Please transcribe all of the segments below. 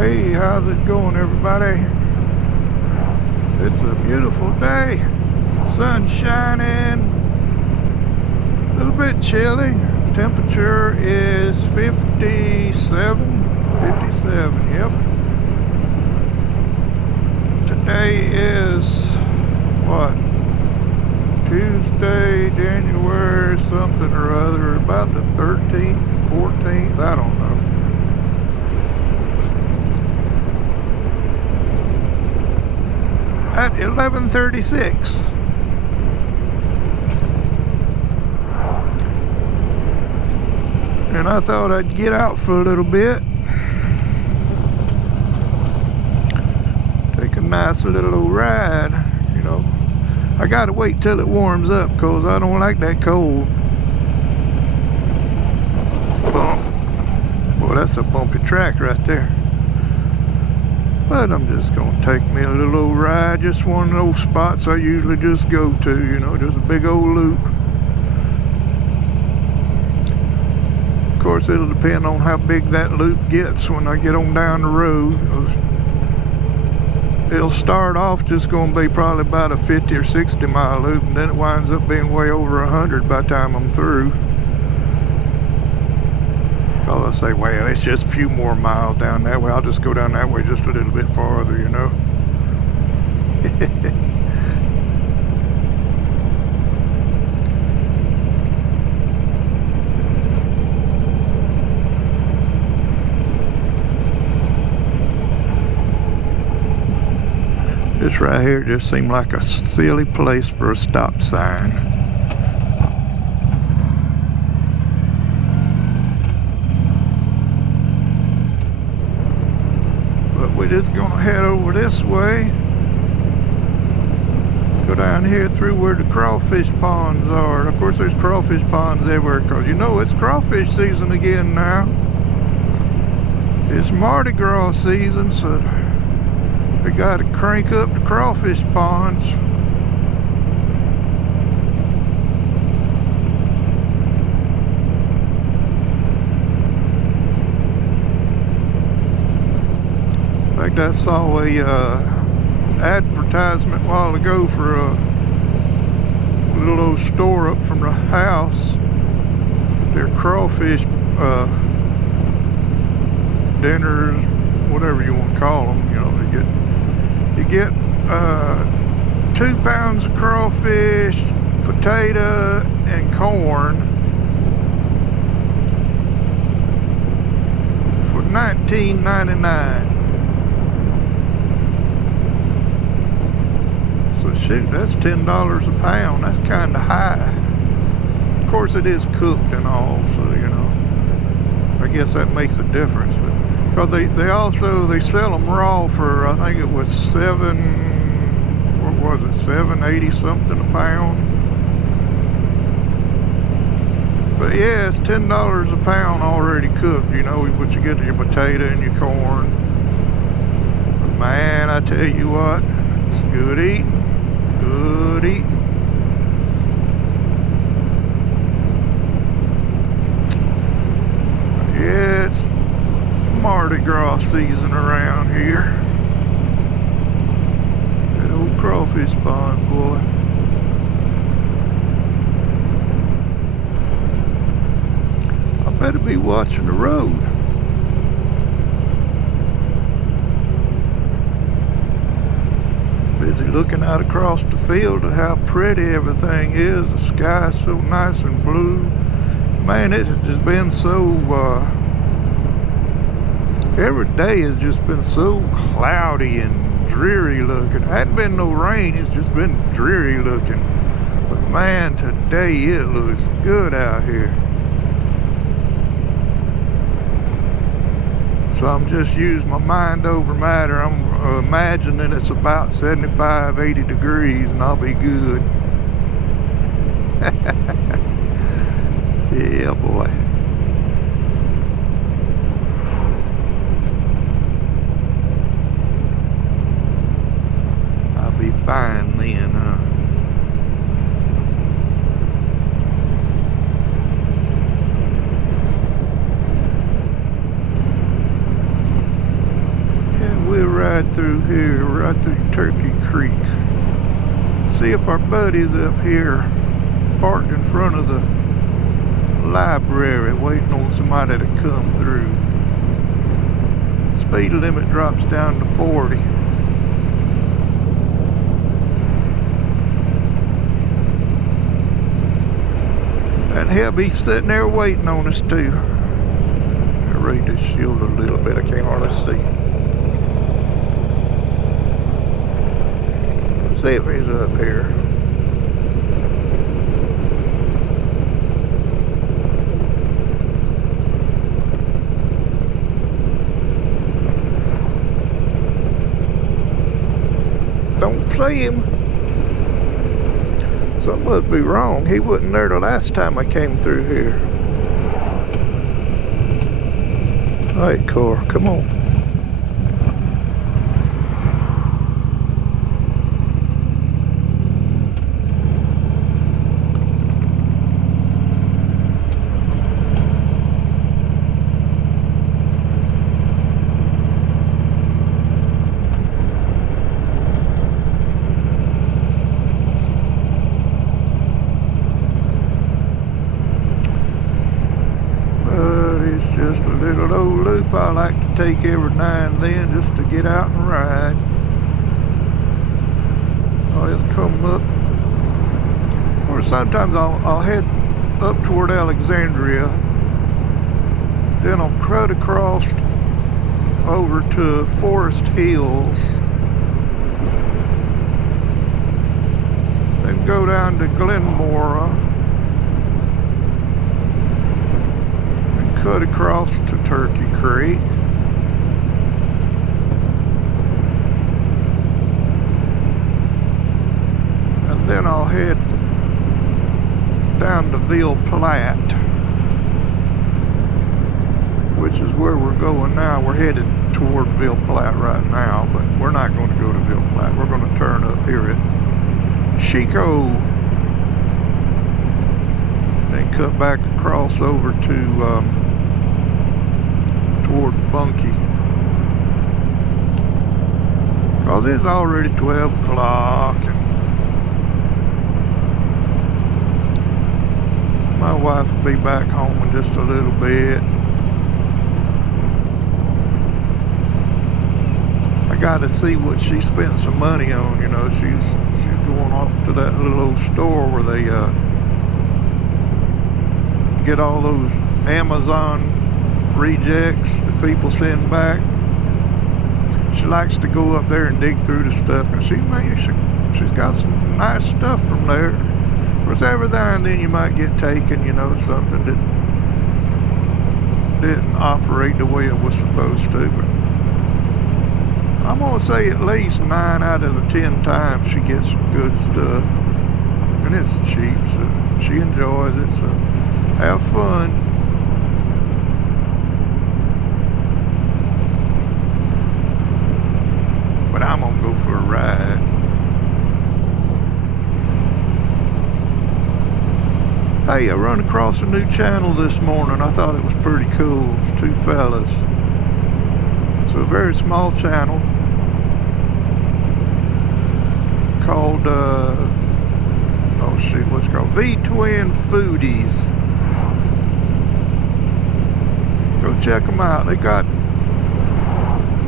Hey, how's it going, everybody? It's a beautiful day. Sun shining. A little bit chilly. Temperature is 57. 57, yep. Today is what? Tuesday, January something or other, about the 13th, 14th, I don't know. At 11:36. And I thought I'd get out for a little bit. Take a nice little old ride, you know. I gotta wait till it warms up because I don't like that cold. Bump. Boy, that's a bumpy track right there. But I'm just gonna take me a little old ride, just one of those spots I usually just go to, you know, just a big old loop. Of course, it'll depend on how big that loop gets when I get on down the road. It'll start off just gonna be probably about a 50 or 60 mile loop, and then it winds up being way over 100 by the time I'm through. I say, well, it's just a few more miles down that way. I'll just go down that way just a little bit farther, you know. This right here just seemed like a silly place for a stop sign. We're just gonna head over this way, go down here through where the crawfish ponds are. Of course, there's crawfish ponds everywhere because you know it's crawfish season again now. It's Mardi Gras season, so we gotta crank up the crawfish ponds. In fact, I saw a advertisement a while ago for a little old store up from the house. Their crawfish dinners, whatever you want to call them. You know, you get 2 pounds of crawfish, potato, and corn for $19.99. So shoot, that's $10 a pound. That's kind of high. Of course, it is cooked and all, so you know, I guess that makes a difference. But because they sell them raw for, I think it was $7.80 something a pound. But yeah, it's $10 a pound already cooked. You know, but you get your potato and your corn. But man, I tell you what, it's good eating. Good eating. Yeah, it's Mardi Gras season around here. That old crawfish pond, boy. I better be watching the road. Busy looking out across the field at how pretty everything is. The sky's so nice and blue. Man, it has just been so, every day has just been so cloudy and dreary looking. Hadn't been no rain, it's just been dreary looking. But man, today it looks good out here. So I'm just using my mind over matter. I'm imagining it's about 75, 80 degrees and I'll be good. Yeah, boy. I'll be fine then, huh? ride through here, right through Turkey Creek. See if our buddy's up here, parked in front of the library, waiting on somebody to come through. Speed limit drops down to 40. And he'll be sitting there waiting on us too. I'll raise this shield a little bit, I can't hardly see. See if he's up here. Don't see him. Something must be wrong. He wasn't there the last time I came through here. Hey, car, come on. Just a little old loop I like to take every now and then just to get out and ride. Oh, it's come up. Or sometimes I'll head up toward Alexandria, then I'll crud across over to Forest Hills, then go down to Glenmora, cut across to Turkey Creek, and then I'll head down to Ville Platte, which is where we're going now. We're headed toward Ville Platte right now, but we're not going to go to Ville Platte. We're going to turn up here at Chico, then cut back across over to toward Bunkie. Because it's already 12 o'clock and my wife will be back home in just a little bit. I got to see what she spent some money on, you know. She's going off to that little old store where they get all those Amazon rejects that people send back. She likes to go up there and dig through the stuff, and she's got some nice stuff from there. Of course, every now and then you might get taken, you know, something that didn't operate the way it was supposed to, but I'm gonna say at least 9 out of the 10 times she gets some good stuff, and it's cheap, so she enjoys it, so have fun. But I'm gonna go for a ride. Hey, I run across a new channel this morning. I thought it was pretty cool. It's two fellas. It's a very small channel called oh shoot, what's it called? The Twin Foodies. Go check them out. They got,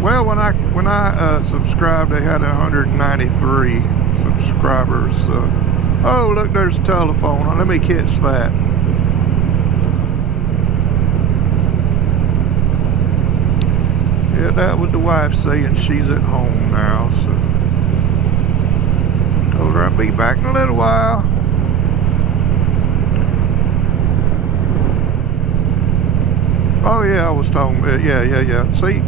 well, when I subscribed, they had 193 subscribers. Oh, look, there's a telephone. Let me catch that. Yeah, that was the wife saying she's at home now. So told her I'd be back in a little while. Oh yeah, I was talking about, yeah. See,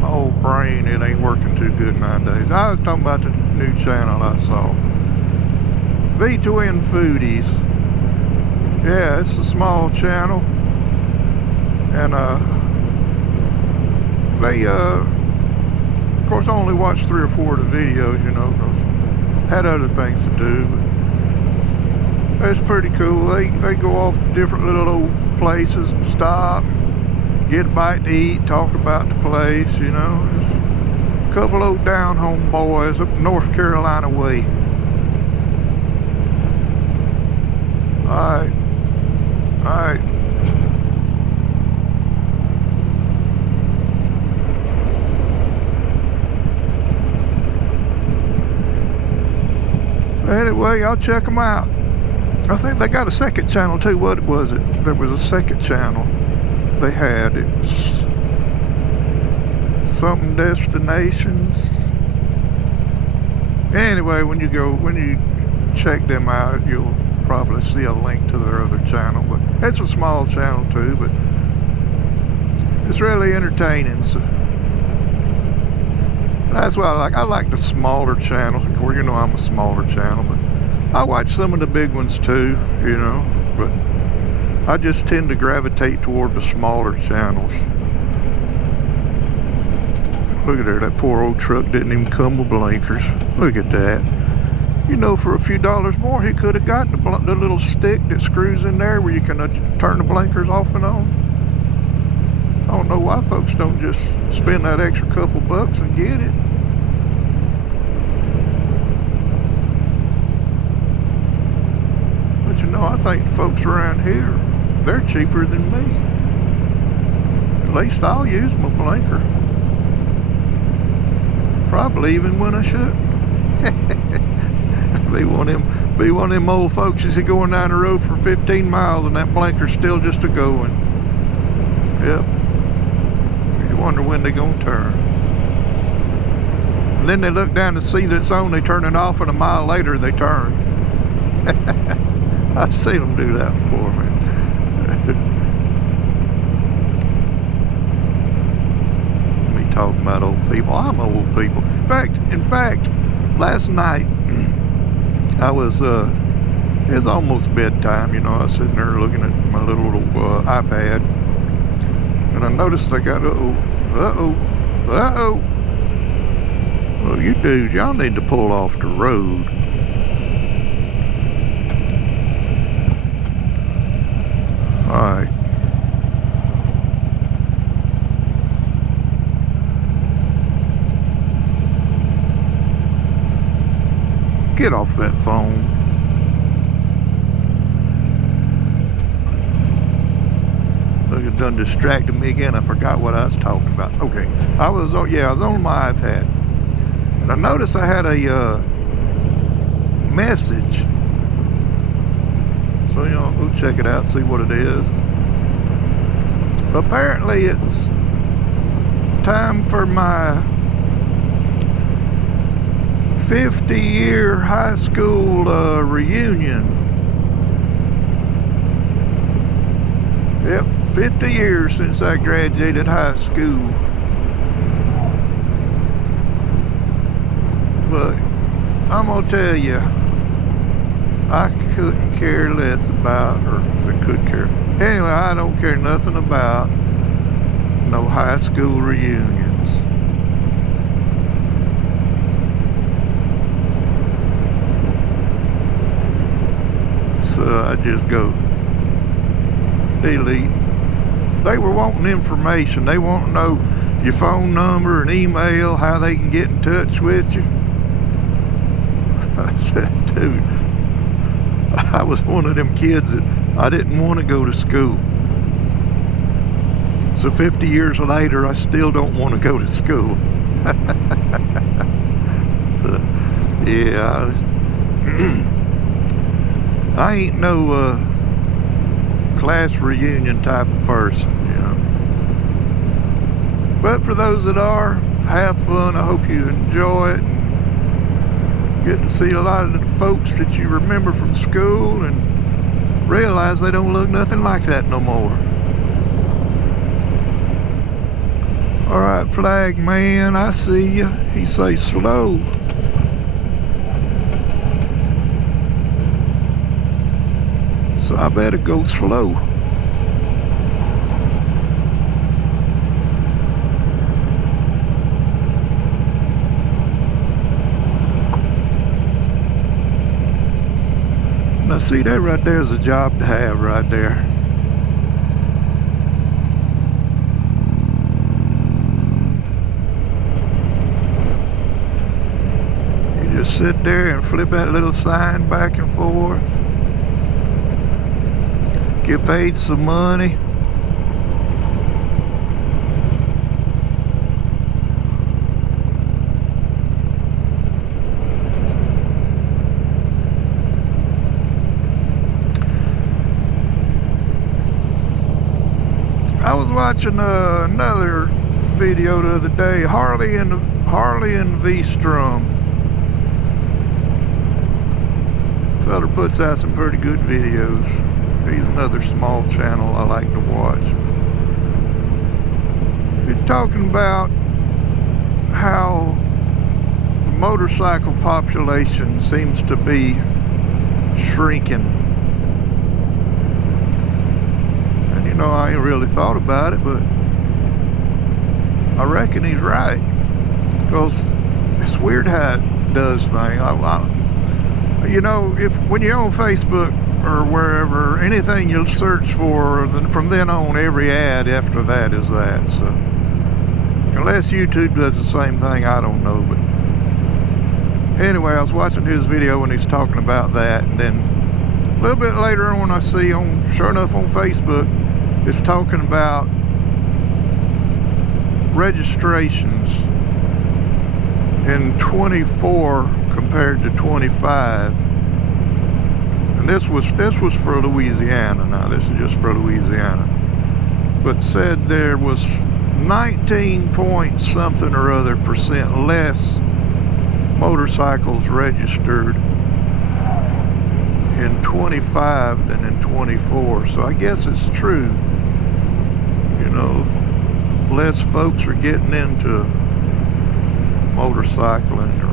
my old brain, it ain't working too good nowadays. I was talking about the new channel I saw. The Twin Foodies. Yeah, it's a small channel. And they of course I only watched 3 or 4 of the videos, you know, because I had other things to do. But it's pretty cool. They go off to different little old places and stop, get a bite to eat, talk about the place, you know. It's Couple old down home boys up North Carolina way. Alright. Alright. Anyway, y'all check them out. I think they got a second channel too. What was it? There was a second channel they had. It's something destinations. Anyway, when you check them out, you'll probably see a link to their other channel. But it's a small channel too, but it's really entertaining. So that's what I like. I like the smaller channels. Of course, you know I'm a smaller channel, but I watch some of the big ones too, you know. But I just tend to gravitate toward the smaller channels. Look at there, that poor old truck didn't even come with blinkers. Look at that. You know, for a few dollars more, he could have gotten the little stick that screws in there where you can turn the blinkers off and on. I don't know why folks don't just spend that extra couple bucks and get it. But you know, I think folks around here, they're cheaper than me. At least I'll use my blinker. Probably even when I should. Be one of them old folks that's going down the road for 15 miles and that blinker's still just a-going. Yep. You wonder when they're gonna turn. And then they look down to see that it's on, they turn it off, and a mile later they turn. I've seen them do that before, man. Me talking about old people. I'm old people. In fact, last night I was it was almost bedtime, you know. I was sitting there looking at my little iPad, and I noticed I got uh-oh. Well, you dudes, y'all need to pull off the road. Alright. Get off that phone. Look, it done distracted me again. I forgot what I was talking about. Okay. I was on my iPad. And I noticed I had a message. So, you know, go check it out, see what it is. Apparently it's time for my 50-year high school reunion. Yep, 50 years since I graduated high school. But I'm gonna tell you, I couldn't care less about, or I could care. Anyway, I don't care nothing about no high school reunions. So I just go delete. They were wanting information. They want to know your phone number and email, how they can get in touch with you. I said, dude, I was one of them kids that I didn't want to go to school. So 50 years later, I still don't want to go to school. So, yeah, I ain't no class reunion type of person, you know. But for those that are, have fun. I hope you enjoy it. Get to see a lot of the folks that you remember from school and realize they don't look nothing like that no more. Alright, flag man, I see you. He say slow. So I better go slow. Now see, that right there is a job to have right there. sit there and flip that little sign back and forth, get paid some money. I was watching another video the other day, Harley and V-Strum. Fella puts out some pretty good videos. He's another small channel I like to watch. He's talking about how the motorcycle population seems to be shrinking. And you know, I ain't really thought about it, but I reckon he's right. Because it's weird how it does things. You know, when you're on Facebook or wherever, anything you'll search for, then from then on, every ad after that is that. So unless YouTube does the same thing, I don't know. But anyway, I was watching his video and he's talking about that, and then a little bit later on, I see sure enough on Facebook, it's talking about registrations in 24 compared to 25, and this was for Louisiana. Now this is just for Louisiana, but said there was 19 point something or other % less motorcycles registered in 25 than in 24. So I guess it's true, you know, less folks are getting into motorcycling, or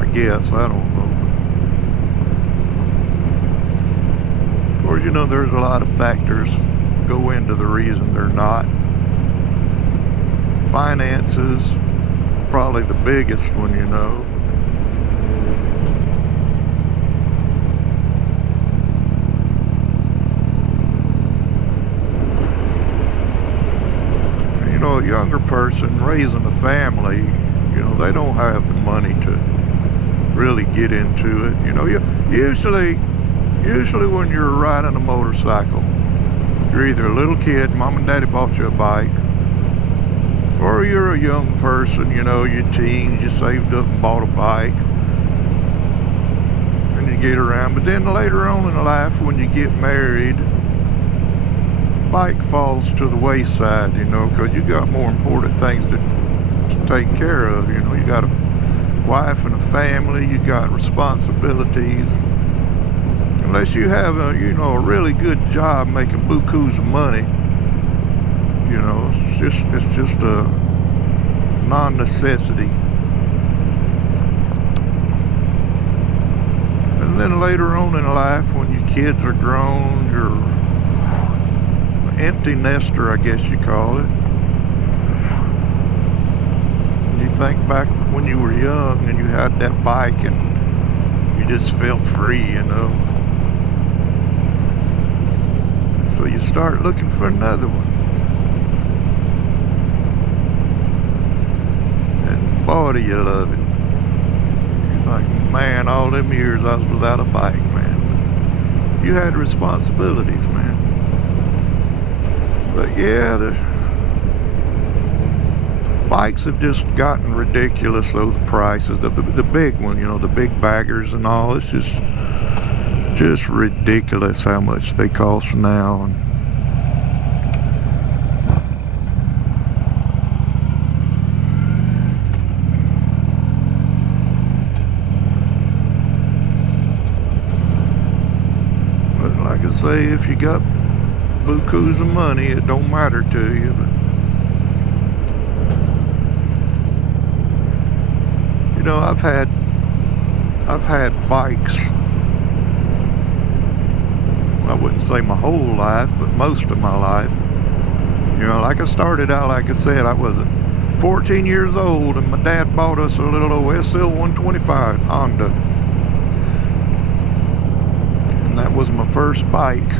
I guess, I don't know. Of course, you know, there's a lot of factors go into the reason they're not. Finances, probably the biggest one, you know. You know, a younger person raising a family, you know, they don't have the money to really get into it. You know, usually when you're riding a motorcycle, you're either a little kid, mom and daddy bought you a bike, or you're a young person, you know, you're teens, you saved up and bought a bike, and you get around. But then later on in life, when you get married, bike falls to the wayside, you know, because you got more important things to take care of. You know, you got a wife and a family, you got responsibilities. Unless you have a really good job making bukus of money, you know, it's just a non-necessity. And then later on in life, when your kids are grown, you're an empty nester, I guess you call it. And you think back when you were young and you had that bike and you just felt free, you know. So you start looking for another one. And boy, do you love it. You think, man, all them years I was without a bike, man. You had responsibilities, man. But yeah, the bikes have just gotten ridiculous, those prices. The big one, you know, the big baggers and all, it's just ridiculous how much they cost now. But like I say, if you got bukus of money, it don't matter to you. But you know, I've had bikes, I wouldn't say my whole life, but most of my life. You know, like I started out, like I said, I was 14 years old, and my dad bought us a little old SL 125 Honda. And that was my first bike.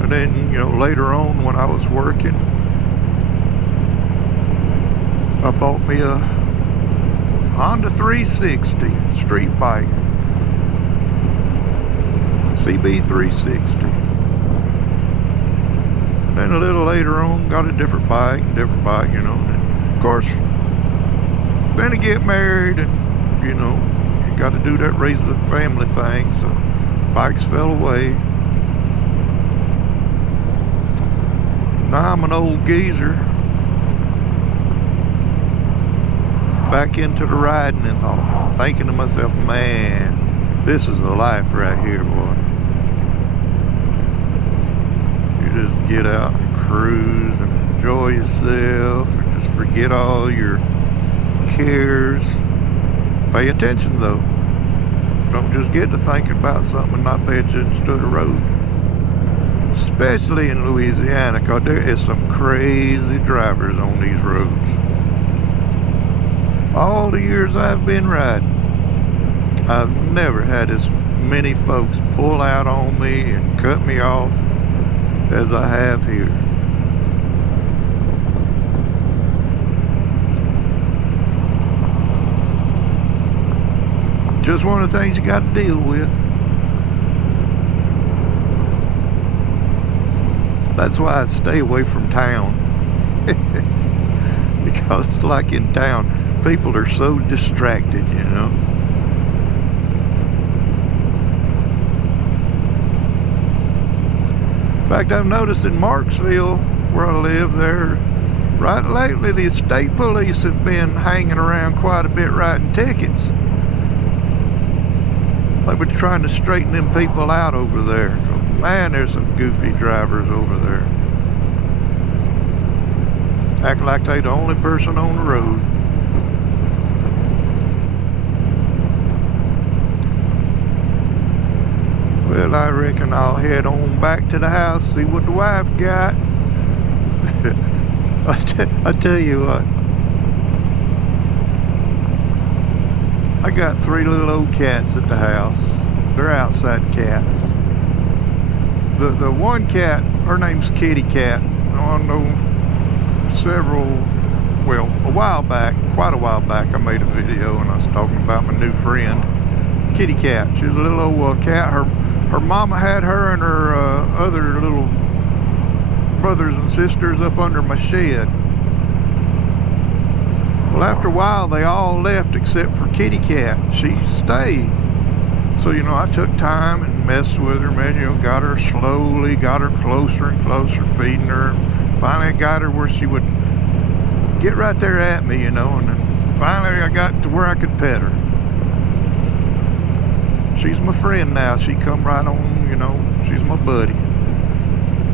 And then, you know, later on when I was working, I bought me a Honda 360 street bike, CB 360. Then a little later on, got a different bike, you know. And of course, then you get married, and you know, you got to do that raise the family thing. So bikes fell away. Now I'm an old geezer, back into the riding and all, thinking to myself, man, this is the life right here, boy. You just get out and cruise and enjoy yourself and just forget all your cares. Pay attention though. Don't just get to thinking about something and not pay attention to the road. Especially in Louisiana, because there is some crazy drivers on these roads. All the years I've been riding, I've never had as many folks pull out on me and cut me off as I have here. Just one of the things you got to deal with. That's why I stay away from town. Because it's like in town, people are so distracted, you know. In fact, I've noticed in Marksville, where I live there, right lately the state police have been hanging around quite a bit writing tickets. They've been trying to straighten them people out over there. Man, there's some goofy drivers over there. Act like they the only person on the road. Well, I reckon I'll head on back to the house, see what the wife got. I tell you what, I got 3 little old cats at the house. They're outside cats. The one cat, her name's Kitty Cat. I know several, well, a while back, quite a while back, I made a video and I was talking about my new friend, Kitty Cat. She was a little old cat. Her mama had her and her other little brothers and sisters up under my shed. Well, after a while, they all left except for Kitty Cat. She stayed. So, you know, I took time and messed with her, man, you know, got her slowly, got her closer and closer, feeding her. Finally, I got her where she would get right there at me, you know, and then finally I got to where I could pet her. She's my friend now. She come right on, you know, she's my buddy.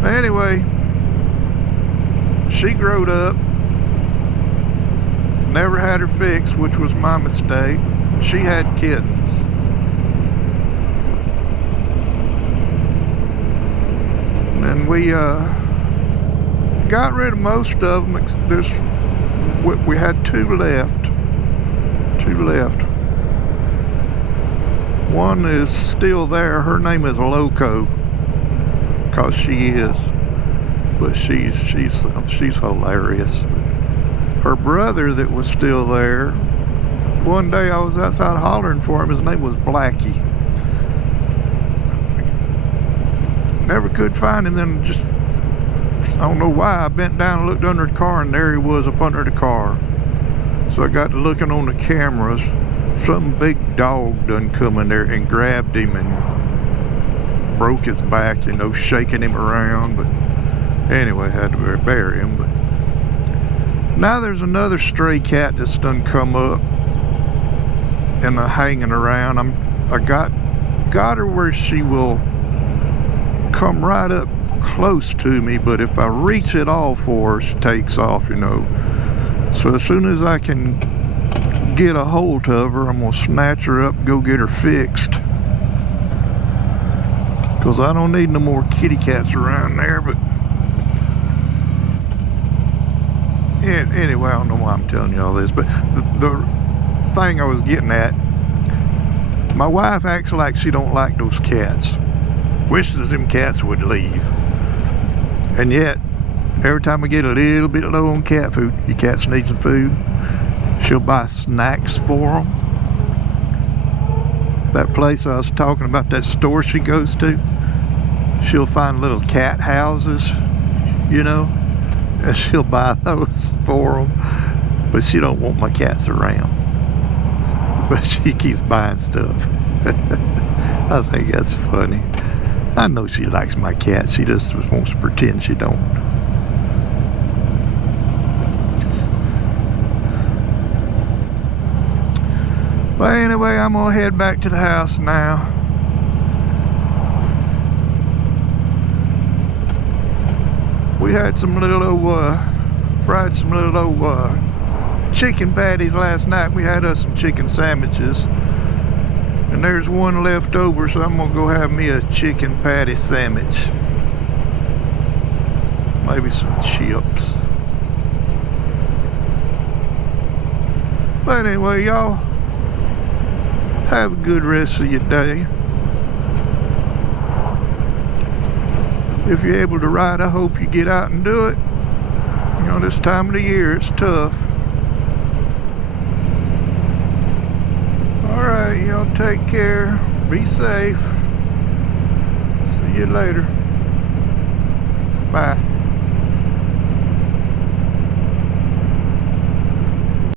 Anyway, she growed up, never had her fixed, which was my mistake. She had kittens. And we got rid of most of them. We had 2 left. One is still there. Her name is Loco, cause she is. But she's hilarious. Her brother that was still there, one day I was outside hollering for him. His name was Blackie. Never could find him. Then just I don't know why, I bent down and looked under the car, and there he was up under the car. So I got to looking on the cameras. Some big dog done come in there and grabbed him and broke his back, you know, shaking him around. But anyway, had to bury him. But now there's another stray cat that's done come up and hanging around. I got her where she will come right up close to me, but if I reach it all for her, she takes off, you know. So as soon as I can get a hold of her, I'm gonna snatch her up and go get her fixed, because I don't need no more kitty cats around there. But anyway, I don't know why I'm telling you all this, but the thing I was getting at, my wife acts like she don't like those cats, wishes them cats would leave. And yet, every time I get a little bit low on cat food, your cats need some food, She'll buy snacks for them. That place I was talking about, that store she goes to, she'll find little cat houses, you know, and she'll buy those for them. But she don't want my cats around. But she keeps buying stuff. I think that's funny. I know she likes my cat. She just wants to pretend she don't. Well, anyway, I'm gonna head back to the house now. We had some little fried some little chicken patties last night. We had us some chicken sandwiches, and there's one left over, so I'm gonna go have me a chicken patty sandwich. Maybe some chips. But anyway, y'all, have a good rest of your day. If you're able to ride, I hope you get out and do it. You know, this time of the year, it's tough. Alright, y'all take care. Be safe. See you later. Bye.